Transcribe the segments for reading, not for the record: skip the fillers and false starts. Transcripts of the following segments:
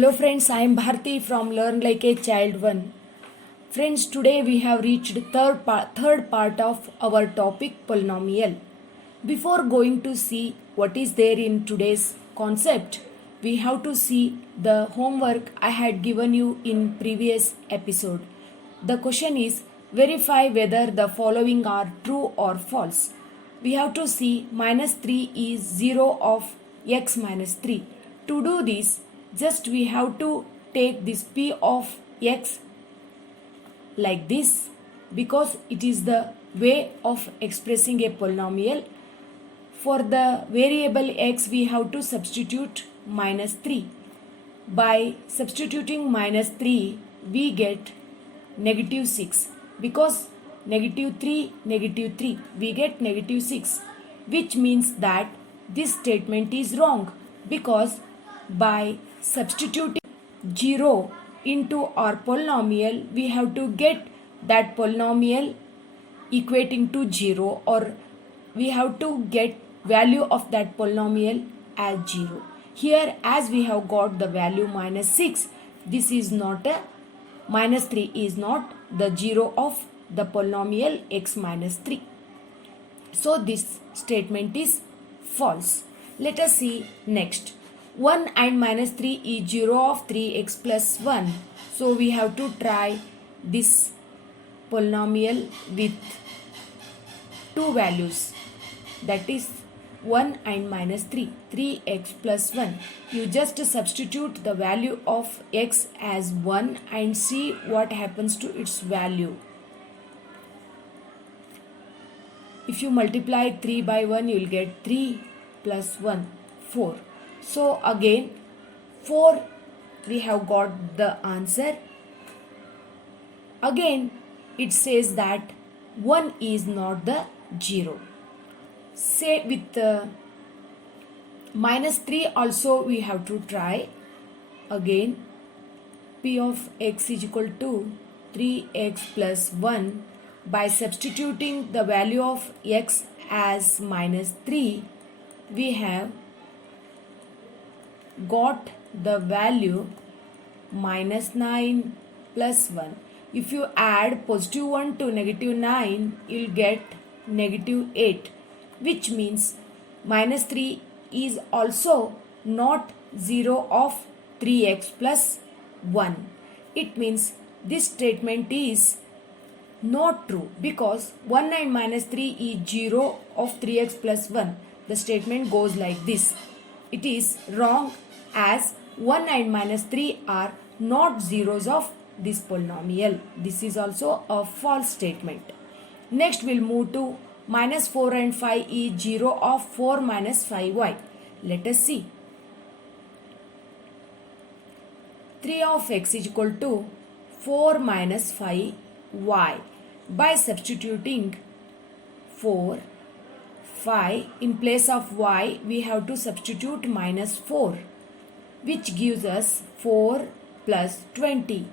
Hello friends, I am Bharti from Learn Like a Child 1. Friends, today we have reached third part of our topic polynomial. Before going to see what is there in today's concept, we have to see the homework I had given you in previous episode. The question is verify whether the following are true or false. We have to see minus 3 is 0 of x minus 3. To do this, just we have to take this p of x like this because it is the way of expressing a polynomial. For the variable x we have to substitute minus 3. By substituting minus 3 we get negative 6 because negative 3 we get negative 6, which means that this statement is wrong because by substituting 0 into our polynomial we have to get that polynomial equating to 0, or we have to get value of that polynomial as 0. Here as we have got the value minus 6, this is not a minus 3 is not the 0 of the polynomial x minus 3. So this statement is false. Let us see next. 1 and minus 3 is 0 of 3x plus 1. So we have to try this polynomial with two values, that is 1 and minus 3, 3x plus 1. You just substitute the value of x as 1 and see what happens to its value. If you multiply 3 by 1, you will get 3 plus 1, 4. So again 4 we have got the answer. Again it says that 1 is not the 0. Say with minus 3 also we have to try. Again p of x is equal to 3x plus 1. By substituting the value of x as minus 3 we have got the value minus 9 plus 1. If you add positive 1 to negative 9, you will get negative 8, which means minus 3 is also not 0 of 3x plus 1. It means this statement is not true because 1 and minus 3 is 0 of 3x plus 1. The statement goes like this. It is wrong as 1 and minus 3 are not zeros of this polynomial. This is also a false statement. Next we'll move to minus 4 and 5 is 0 of 4 minus 5y. Let us see. 3 of x is equal to 4 minus 5y. By substituting 4, 5 in place of y we have to substitute minus 4, which gives us 4 plus 20,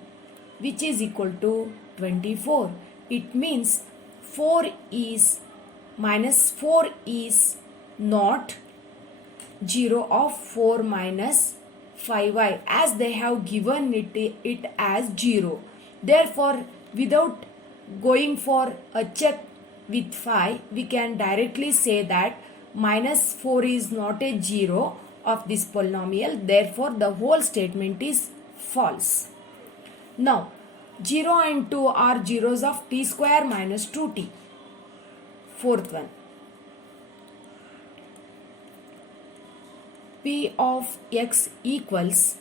which is equal to 24. It means 4 is minus 4 is not 0 of 4 minus 5y as they have given it as 0. Therefore, without going for a check with 5, we can directly say that minus 4 is not a 0 of this polynomial. Therefore, the whole statement is false. Now, 0 and 2 are zeros of t square minus 2t. Fourth one. P of x equals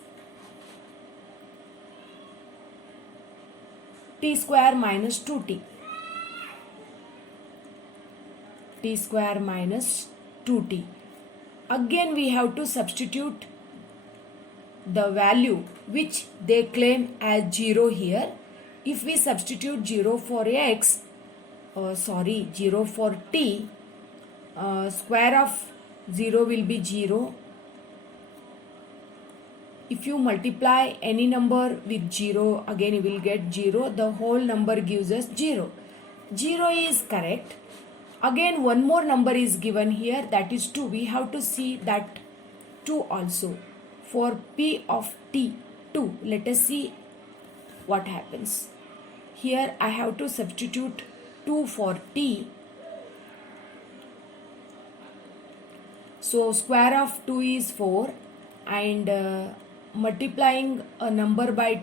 t square minus 2t. T square minus 2t. Again we have to substitute the value which they claim as 0 here. If we substitute 0 for x, 0 for t, square of 0 will be 0. If you multiply any number with 0, again you will get 0. The whole number gives us 0. 0 is correct. Again one more number is given here, that is 2. We have to see that 2 also. For p of t, 2. Let us see what happens. Here I have to substitute 2 for t. So square of 2 is 4, and multiplying a number by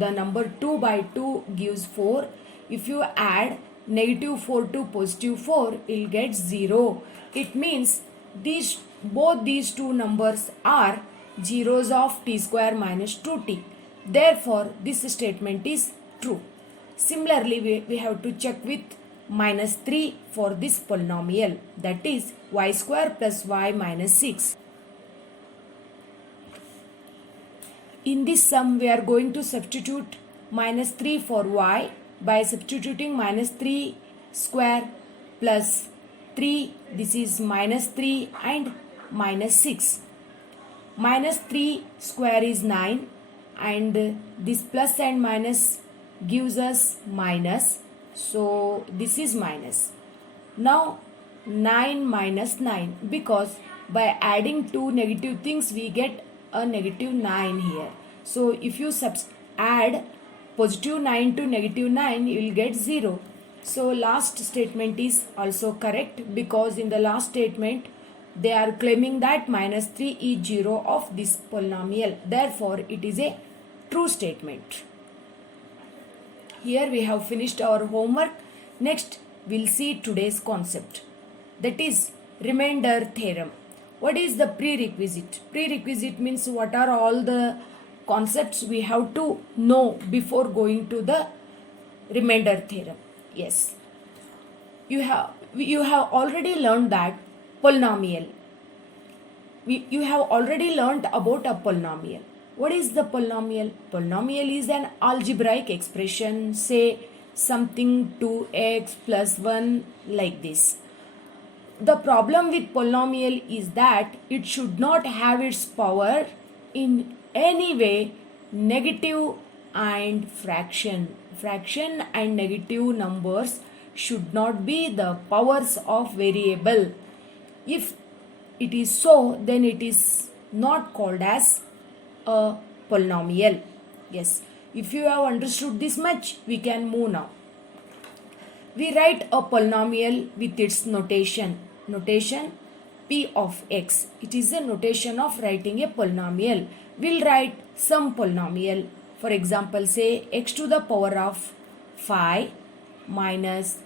the number 2 by 2 gives 4. If you add negative 4 to positive 4, you'll get 0. It means both these two numbers are zeros of t square minus 2t. Therefore, this statement is true. Similarly, we have to check with minus 3 for this polynomial, that is y square plus y minus 6. In this sum, we are going to substitute minus 3 for y by substituting minus 3 square plus 3. This is minus 3 and minus 6. Minus 3 square is 9, and this plus and minus gives us minus. So this is minus. Now 9 minus 9, because by adding two negative things we get a negative 9 here. So if you add positive 9 to negative 9, you will get 0. So last statement is also correct, because in the last statement they are claiming that minus 3 is 0 of this polynomial. Therefore, it is a true statement. Here we have finished our homework. Next, we'll see today's concept, that is remainder theorem. What is the prerequisite? Prerequisite means what are all the concepts we have to know before going to the remainder theorem. Yes, you have already learned that polynomial. You have already learned about a polynomial. What is the polynomial? Polynomial is an algebraic expression, say something 2x plus 1, like this. The problem with polynomial is that it should not have its power in any way negative and fraction. Fraction and negative numbers should not be the powers of variable. If it is so, then it is not called as a polynomial. Yes, if you have understood this much, we can move now. We write a polynomial with its notation. Notation p of x. It is a notation of writing a polynomial. We'll write some polynomial. For example, say x to the power of 5 minus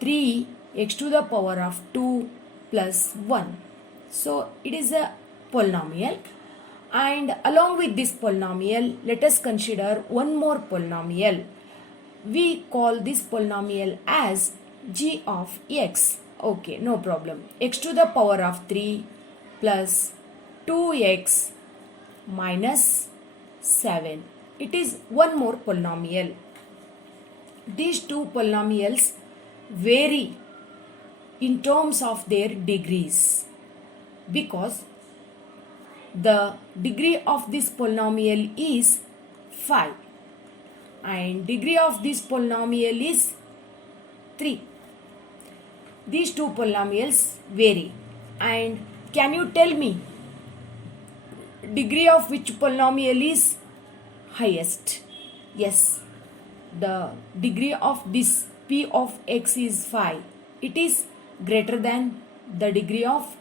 3 x to the power of 2 plus 1. So it is a polynomial. And along with this polynomial, let us consider one more polynomial. We call this polynomial as g of x. Okay, no problem. X to the power of 3 plus 2x minus 7. It is one more polynomial. These two polynomials vary in terms of their degrees, because the degree of this polynomial is 5 and degree of this polynomial is 3. These two polynomials vary. And can you tell me degree of which polynomial is highest? Yes, the degree of this p of x is 5. It is greater than the degree of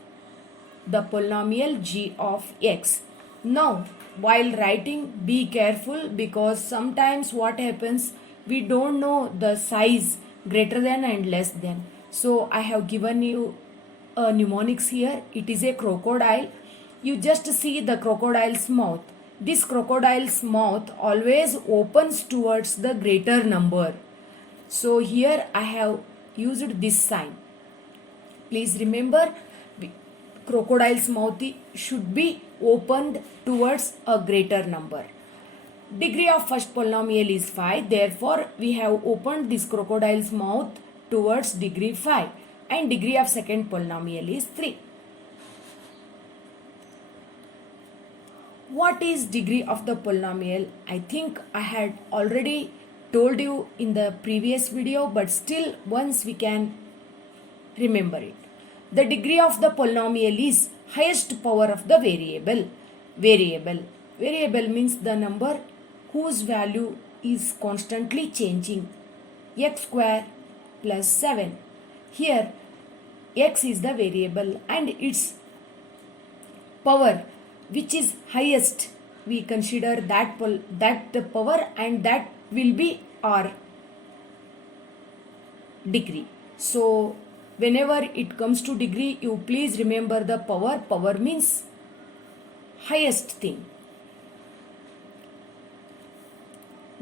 the polynomial g of x. Now, while writing, be careful, because sometimes what happens, we don't know the size greater than and less than. So I have given you a mnemonics here. It is a crocodile. You just see the crocodile's mouth. This crocodile's mouth always opens towards the greater number. So here I have used this sign. Please remember, crocodile's mouth should be opened towards a greater number. Degree of first polynomial is 5. Therefore, we have opened this crocodile's mouth towards degree 5. And degree of second polynomial is 3. What is degree of the polynomial? I think I had already told you in the previous video, but still once we can remember it. The degree of the polynomial is highest power of the variable. Variable means the number whose value is constantly changing. X square plus 7. Here x is the variable and its power which is highest, we consider that the power, and that will be our degree. So whenever it comes to degree, you please remember the power. Power means highest thing.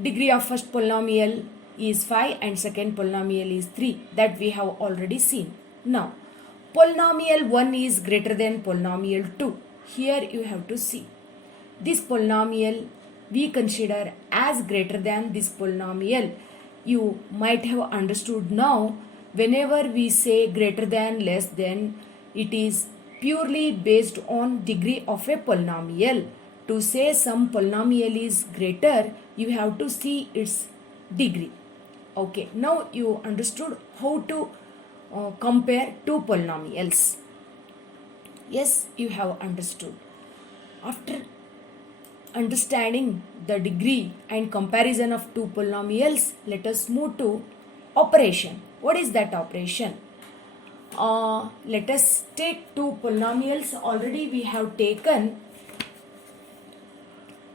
Degree of first polynomial is 5 and second polynomial is 3, that we have already seen. Now polynomial 1 is greater than polynomial 2. Here you have to see this polynomial we consider as greater than this polynomial. You might have understood now, whenever we say greater than, less than, it is purely based on degree of a polynomial. To say some polynomial is greater, you have to see its degree. Okay, now you understood how to compare two polynomials. Yes, you have understood. After understanding the degree and comparison of two polynomials, let us move to operation. What is that operation? Let us take two polynomials. Already we have taken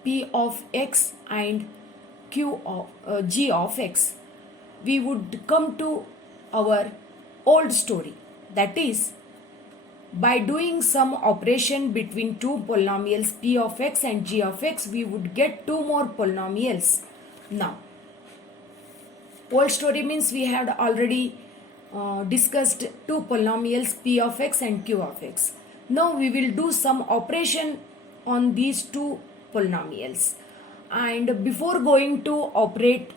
p of x and q of g of x. We would come to our old story, that is, by doing some operation between two polynomials p of x and g of x, we would get two more polynomials. Now old story means we had already discussed two polynomials p of x and q of x. Now we will do some operation on these two polynomials, and before going to operate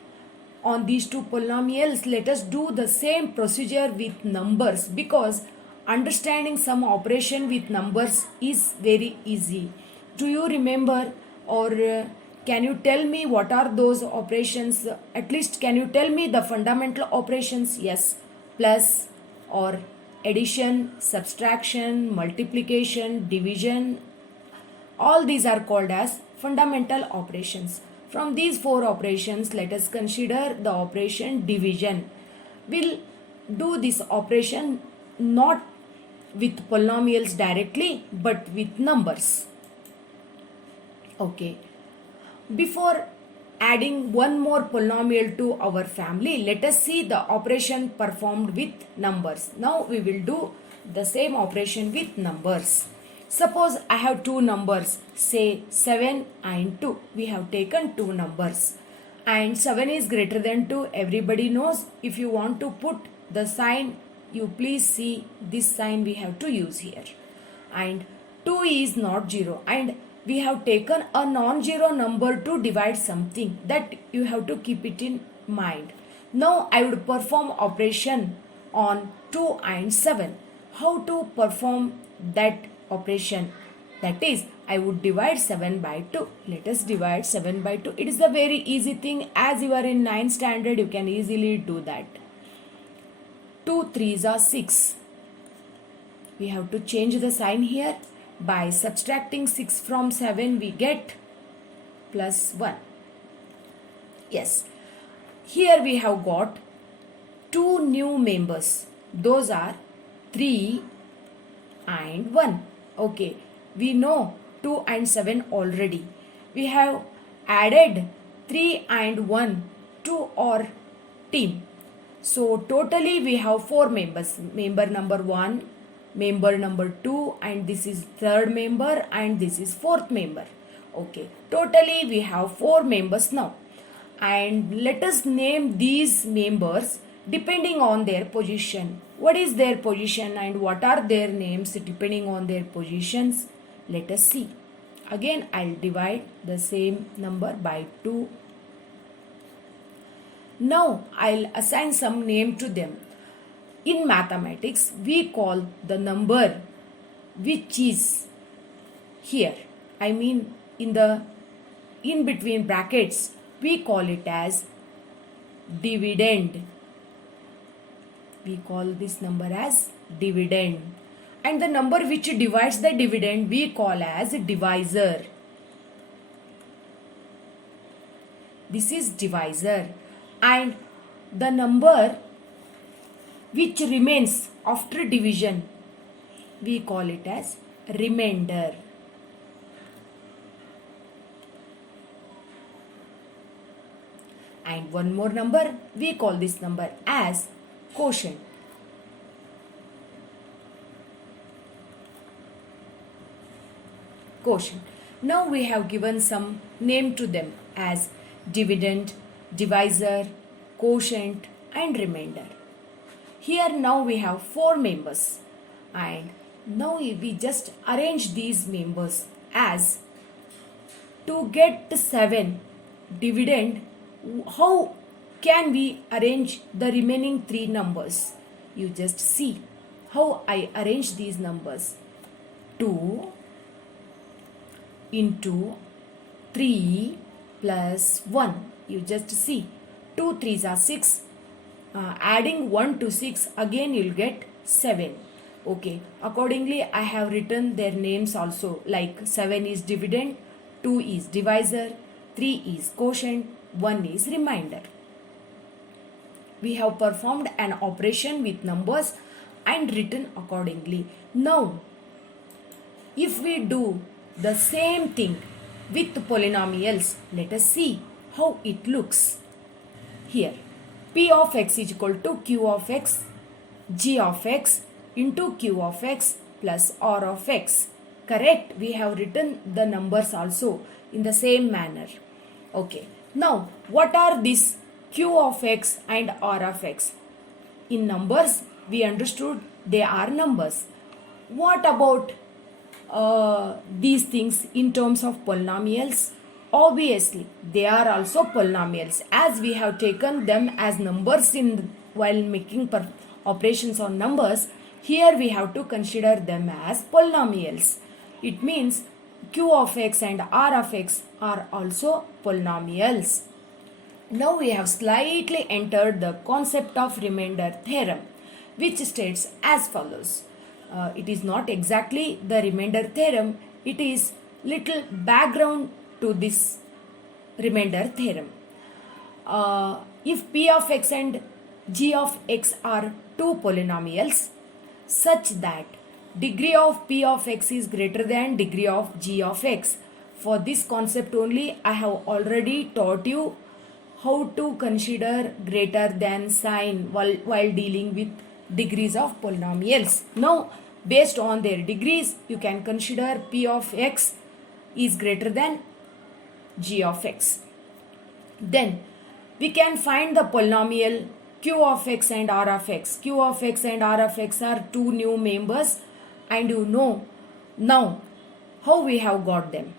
on these two polynomials, let us do the same procedure with numbers, because understanding some operation with numbers is very easy. Do you remember, or can you tell me what are those operations? At least can you tell me the fundamental operations? Yes, plus or addition, subtraction, multiplication, division, all these are called as fundamental operations. From these four operations, let us consider the operation division. We'll do this operation not with polynomials directly, but with numbers. Okay. Before adding one more polynomial to our family, let us see the operation performed with numbers. Now we will do the same operation with numbers. Suppose I have two numbers, say 7 and 2. We have taken two numbers and 7 is greater than 2. Everybody knows. If you want to put the sign, you please see this sign we have to use here. And 2 is not 0, and we have taken a non-zero number to divide something, that you have to keep it in mind. Now I would perform operation on 2 and 7. How to perform that operation? That is, I would divide 7 by 2. Let us divide 7 by 2. It is a very easy thing. As you are in 9th standard, you can easily do that. 2 3s are 6. We have to change the sign here. By subtracting 6 from 7, we get plus 1. Yes. Here we have got two new members. Those are 3 and 1. Okay. We know 2 and 7 already. We have added 3 and 1 to our team. So totally we have 4 members. Member number 1, member number 2, and this is third member, and this is fourth member. Okay, totally we have 4 members now, and let us name these members depending on their position. What is their position and what are their names depending on their positions? Let us see. Again, I'll divide the same number by 2. Now I'll assign some name to them. In mathematics, we call the number which is here, I mean in between brackets, we call it as dividend. We call this number as dividend. And the number which divides the dividend we call as divisor. this is divisor, and the number which remains after division, we call it as remainder. And one more number, we call this number as quotient. Quotient. Now we have given some name to them as dividend, divisor, quotient and remainder. Here now we have 4 members, and now we just arrange these members as to get 7 dividend. How can we arrange the remaining 3 numbers? You just see how I arrange these numbers. 2 into 3 plus 1. You just see 2 3s are 6. Adding 1 to 6, again you'll get 7. Okay, accordingly I have written their names also, like 7 is dividend, 2 is divisor, 3 is quotient, 1 is remainder. We have performed an operation with numbers and written accordingly. Now, if we do the same thing with polynomials, let us see how it looks. Here, P of x is equal to Q of x, G of x into Q of x plus R of x. Correct? We have written the numbers also in the same manner. Okay. Now, what are these Q of x and R of x? In numbers, we understood they are numbers. What about these things in terms of polynomials? Obviously, they are also polynomials, as we have taken them as numbers while making operations on numbers. Here we have to consider them as polynomials. It means Q of x and R of x are also polynomials. Now we have slightly entered the concept of remainder theorem, which states as follows. It is not exactly the remainder theorem, it is little background to this remainder theorem. If P of x and G of x are 2 polynomials such that degree of P of x is greater than degree of G of x. For this concept only, I have already taught you how to consider greater than sign while dealing with degrees of polynomials. Now, based on their degrees, you can consider P of x is greater than G of x. Then, we can find the polynomial Q of x and R of x. Q of x and R of x are 2 new members, and you know now how we have got them,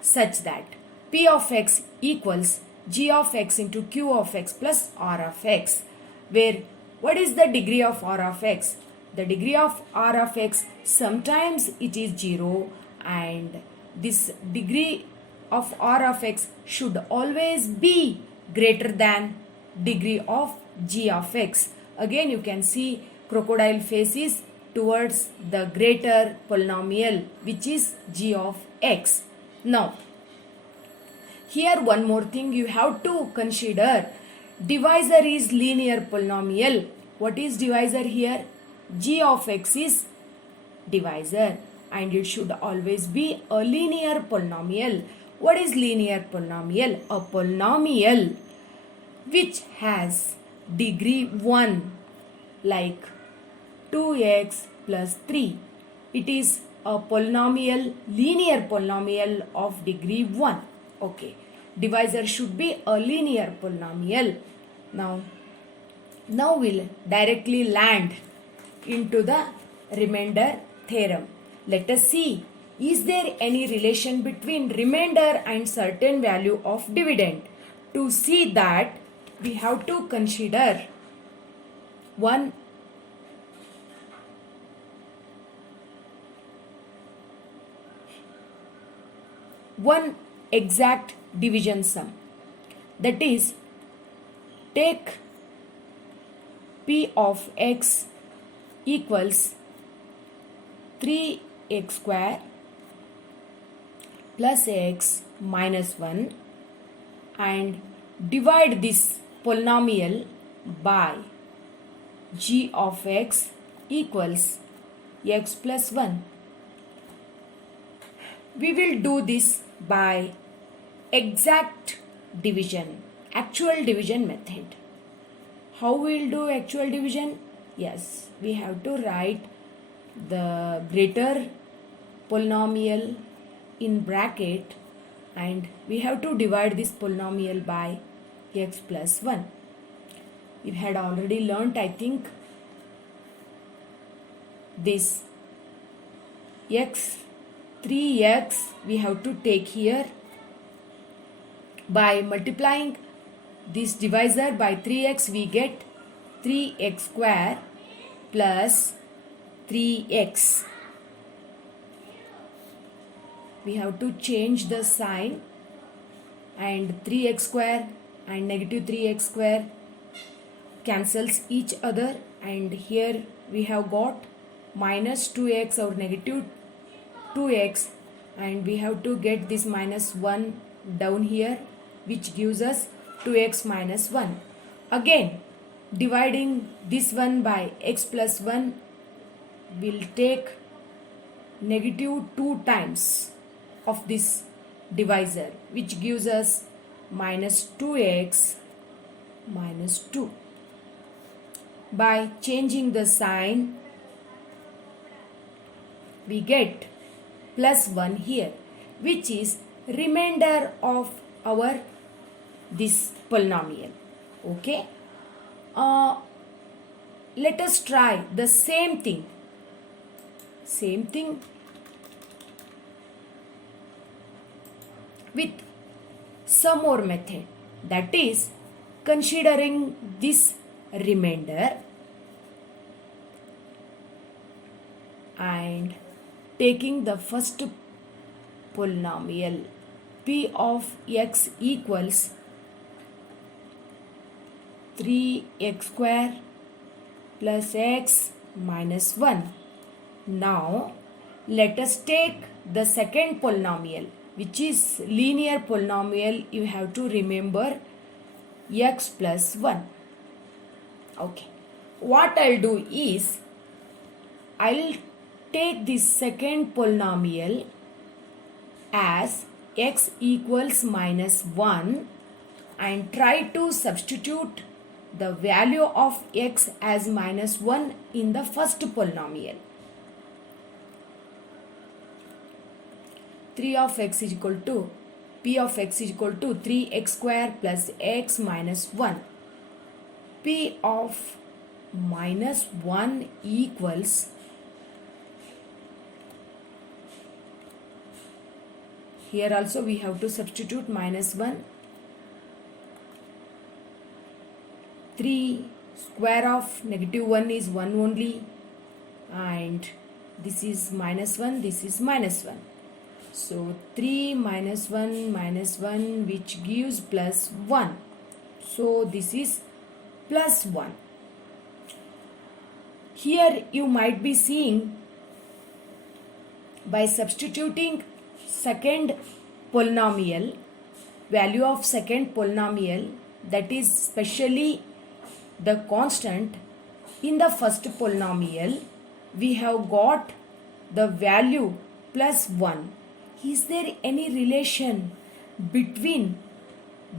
such that P of x equals G of x into Q of x plus R of x, where what is the degree of R of x? The degree of R of x, sometimes it is 0, and this degree of R of x should always be greater than degree of G of x. Again, you can see crocodile faces towards the greater polynomial, which is G of x. Now, here one more thing you have to consider. Divisor is linear polynomial. What is divisor here? G of x is divisor, and it should always be a linear polynomial. What is linear polynomial? A polynomial which has degree 1, like 2x plus 3. It is a polynomial, linear polynomial of degree 1. Okay. Divisor should be a linear polynomial. Now we'll directly land into the remainder theorem. Let us see, is there any relation between remainder and certain value of dividend? To see that, we have to consider one exact division sum. That is, take P of x equals 3x square plus x minus 1, and divide this polynomial by g of x equals x plus 1. We will do this by exact division, actual division method. How we will do actual division? Yes, we have to write the greater polynomial in bracket and we have to divide this polynomial by x plus 1. You had already learnt, I think, this x, 3x we have to take here by multiplying this divisor by 3x we get 3x square plus 3x. We have to change the sign and 3x square and negative 3x square cancels each other and here we have got minus 2x or negative 2x and we have to get this minus 1 down here which gives us 2x minus 1. Again dividing this one by x plus 1 will take negative 2 times of this divisor which gives us minus 2x minus 2. By changing the sign we get plus 1 here which is remainder of our this polynomial. Okay, let us try the same thing with some more method, that is considering this remainder and taking the first polynomial p of x equals 3x square plus x minus 1. Now let us take the second polynomial which is linear polynomial. You have to remember x plus 1. Okay, what I'll do is I'll take this second polynomial as x equals minus 1 and try to substitute the value of x as minus 1 in the first polynomial. 3 of x is equal to p of x is equal to 3x square plus x minus 1. P of minus 1 equals, here also we have to substitute minus 1. 3 square of negative 1 is 1 only and this is minus 1, this is minus 1. So 3 minus 1 which gives plus 1. So this is plus 1. Here you might be seeing by substituting second polynomial, value of second polynomial, that is specially the constant in the first polynomial, we have got the value plus 1. Is there any relation between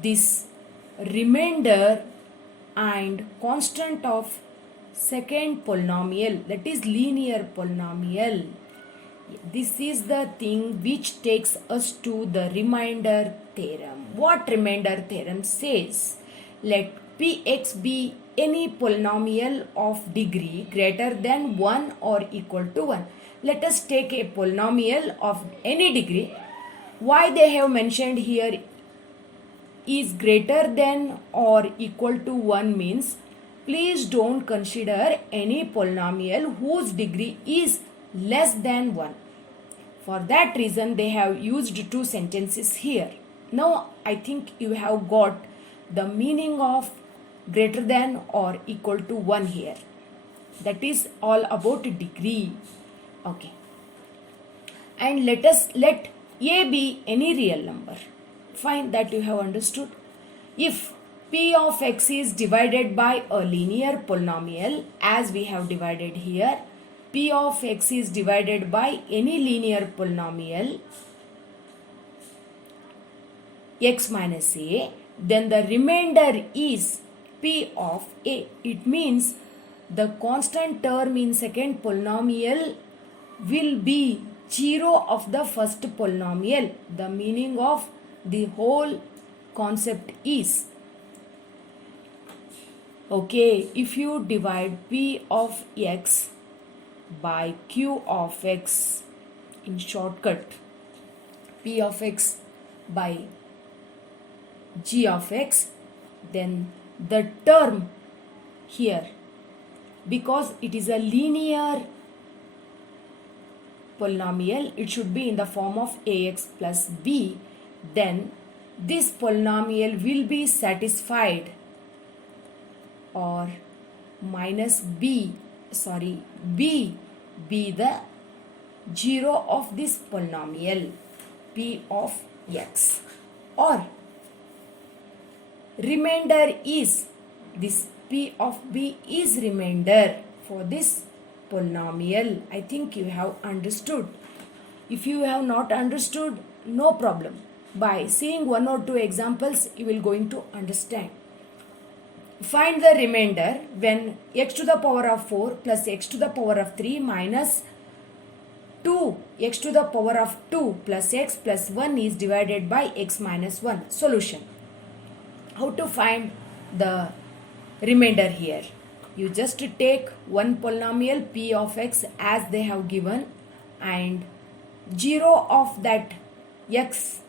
this remainder and constant of second polynomial, that is linear polynomial? This is the thing which takes us to the remainder theorem. What remainder theorem says? Let px be any polynomial of degree greater than 1 or equal to 1. Let us take a polynomial of any degree. Why they have mentioned here is greater than or equal to 1 means please don't consider any polynomial whose degree is less than 1. For that reason they have used two sentences here. Now I think you have got the meaning of greater than or equal to 1 here. That is all about degree. Okay. And let A be any real number. Fine, that you have understood. If p of x is divided by a linear polynomial, as we have divided here, p of x is divided by any linear polynomial x minus a, then the remainder is p of a. It means the constant term in second polynomial will be 0 of the first polynomial. The meaning of the whole concept is, okay, if you divide p of x by q of x, in shortcut, p of x by g of x, then the term here, because it is a linear polynomial, it should be in the form of ax plus b, then this polynomial will be satisfied, or minus b be the 0 of this polynomial p of x, or remainder is, this p of b is remainder for this polynomial. I think you have understood. If you have not understood, no problem. By seeing one or two examples, you will going to understand. Find the remainder when x to the power of 4 plus x to the power of 3 minus 2 x to the power of 2 plus x plus 1 is divided by x minus 1. Solution. How to find the remainder here? You just take one polynomial p of x as they have given, and 0 of that x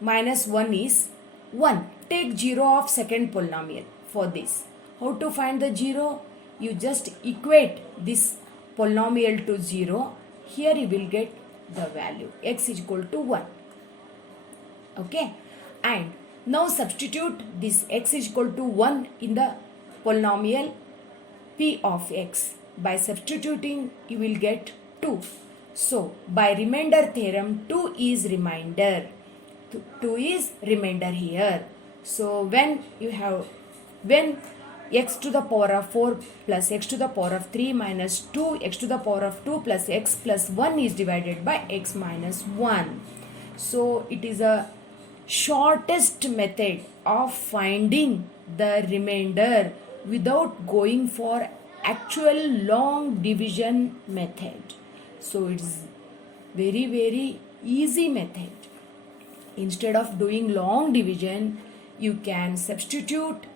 minus 1 is 1. Take 0 of second polynomial for this. How to find the 0? You just equate this polynomial to 0. Here you will get the value x is equal to 1. Okay, and now substitute this x is equal to 1 in the polynomial p of x. By substituting, you will get 2. So, by remainder theorem, 2 is remainder. 2 is remainder here. So, when x to the power of 4 plus x to the power of 3 minus 2 x to the power of 2 plus x plus 1 is divided by x minus 1. So, it is a shortest method of finding the remainder without going for actual long division method. So it's very easy method. Instead of doing long division, you can substitute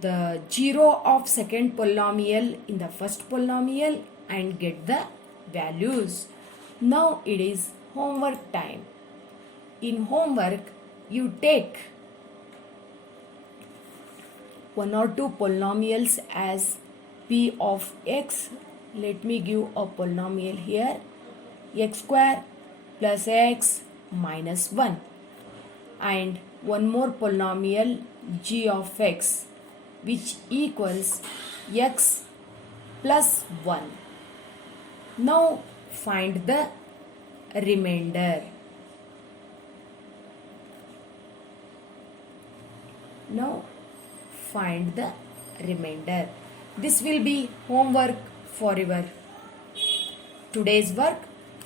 the 0 of second polynomial in the first polynomial and get the values. Now it is homework time. In homework, you take one or two polynomials as p of x. Let me give a polynomial here, x square plus x minus 1, and one more polynomial g of x, which equals x plus 1. Now find the remainder. Now find the remainder. This will be homework for your today's work.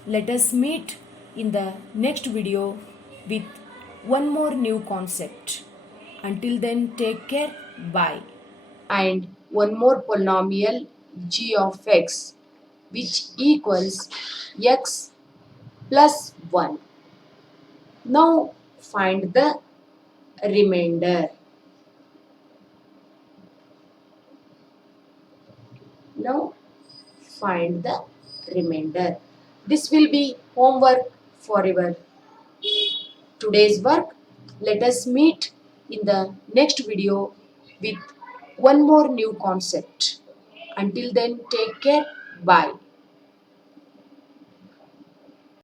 Let us meet in the next video with one more new concept. Until then, take care. Bye. And one more polynomial g of x, which equals x plus 1. Now find the remainder. Now find the remainder. This will be homework for your today's work. Let us meet in the next video with one more new concept. Until then, take care. Bye.